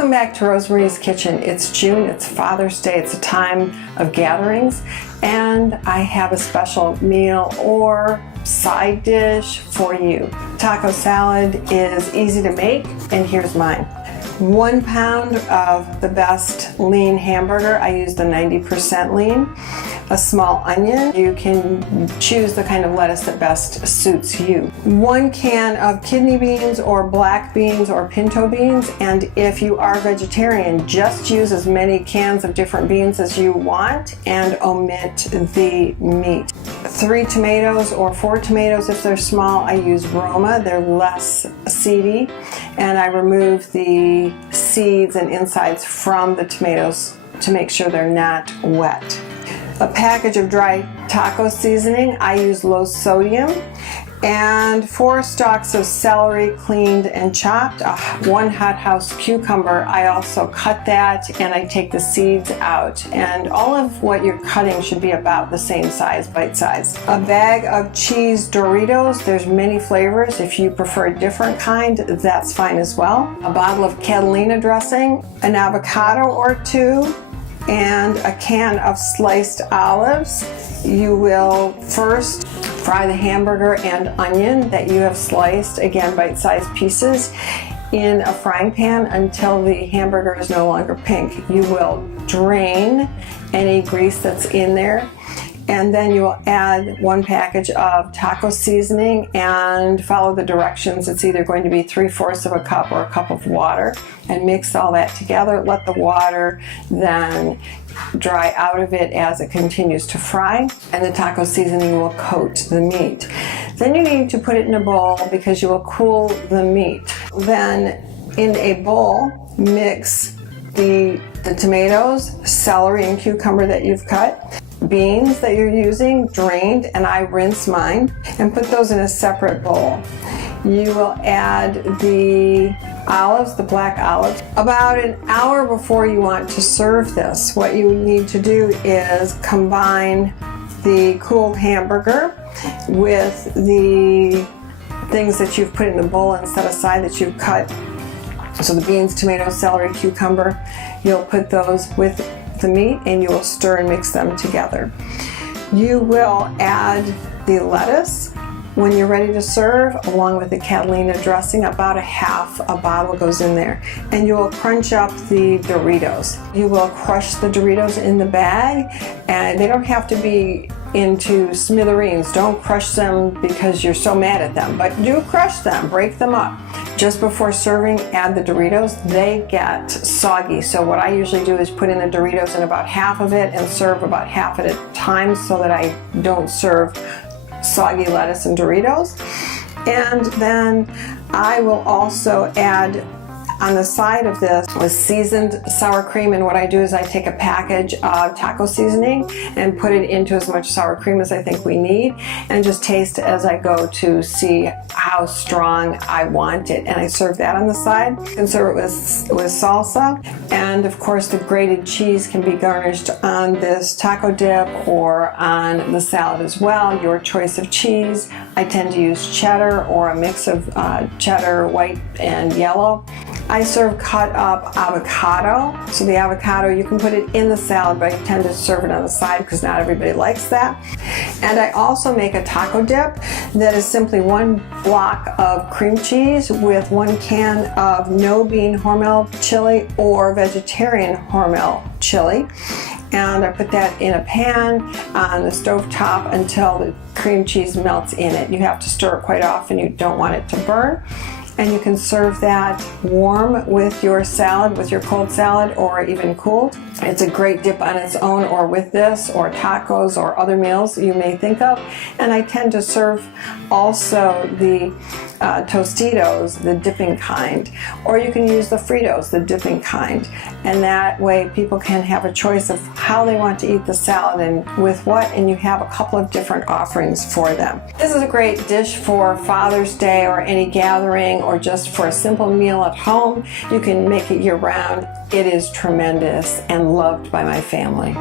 Welcome back to Rosemarie's Kitchen. It's June, it's Father's Day, it's a time of gatherings, and I have a special meal or side dish for you. Taco salad is easy to make, and here's mine. 1 pound of the best lean hamburger. I use the 90% lean. A small onion. You can choose the kind of lettuce that best suits you. 1 can of kidney beans or black beans or pinto beans, and if you are vegetarian, just use as many cans of different beans as you want and omit the meat. 3 tomatoes or 4 tomatoes if they're small. I use Roma, they're less seedy, and I remove the seeds and insides from the tomatoes to make sure they're not wet. A package of dry taco seasoning. I use low sodium, and 4 stalks of celery cleaned and chopped. 1 hothouse cucumber. I also cut that and I take the seeds out, and all of what you're cutting should be about the same size, bite size. A bag of cheese Doritos. There's many flavors. If you prefer a different kind, that's fine as well. A bottle of Catalina dressing, an avocado or 2, and a can of sliced olives. You will first fry the hamburger and onion that you have sliced, again bite-sized pieces, in a frying pan until the hamburger is no longer pink. You will drain any grease that's in there, and then you will add 1 package of taco seasoning and follow the directions. It's either going to be 3/4 of a cup or a cup of water, and mix all that together. Let the water then dry out of it as it continues to fry, and the taco seasoning will coat the meat. Then you need to put it in a bowl because you will cool the meat. Then in a bowl, mix the tomatoes, celery and cucumber that you've cut, beans that you're using, drained, and I rinse mine, and put those in a separate bowl. You will add the olives, the black olives, about an hour before you want to serve this. What you need to do is combine the cooled hamburger with the things that you've put in the bowl and set aside that you've cut. So the beans, tomatoes, celery, cucumber, you'll put those with the meat and you will stir and mix them together. You will add the lettuce when you're ready to serve, along with the Catalina dressing. About a half a bottle goes in there, and you will crunch up the Doritos. You will crush the Doritos in the bag, and they don't have to be into smithereens. Don't crush them because you're so mad at them, but do crush them, break them up. Just before serving, add the Doritos. They get soggy, so what I usually do is put in the Doritos in about half of it and serve about half at a time so that I don't serve soggy lettuce and Doritos. And then I will also add on the side of this with seasoned sour cream, and what I do is I take a package of taco seasoning and put it into as much sour cream as I think we need, and just taste as I go to see how strong I want it, and I serve that on the side. You can serve it with salsa, and of course the grated cheese can be garnished on this taco dip or on the salad as well, your choice of cheese. I tend to use cheddar or a mix of cheddar, white and yellow. I serve cut up avocado. So the avocado, you can put it in the salad, but I tend to serve it on the side because not everybody likes that. And I also make a taco dip that is simply 1 block of cream cheese with 1 can of no bean Hormel chili or vegetarian Hormel chili. And I put that in a pan on the stove top until the cream cheese melts in it. You have to stir it quite often. You don't want it to burn. And you can serve that warm with your salad, with your cold salad, or even cooled. It's a great dip on its own, or with this, or tacos, or other meals you may think of. And I tend to serve also the Tostitos, the dipping kind, or you can use the Fritos, the dipping kind, and that way people can have a choice of how they want to eat the salad and with what, and you have a couple of different offerings for them. This is a great dish for Father's Day or any gathering, or just for a simple meal at home. You can make it year-round. It is tremendous and loved by my family.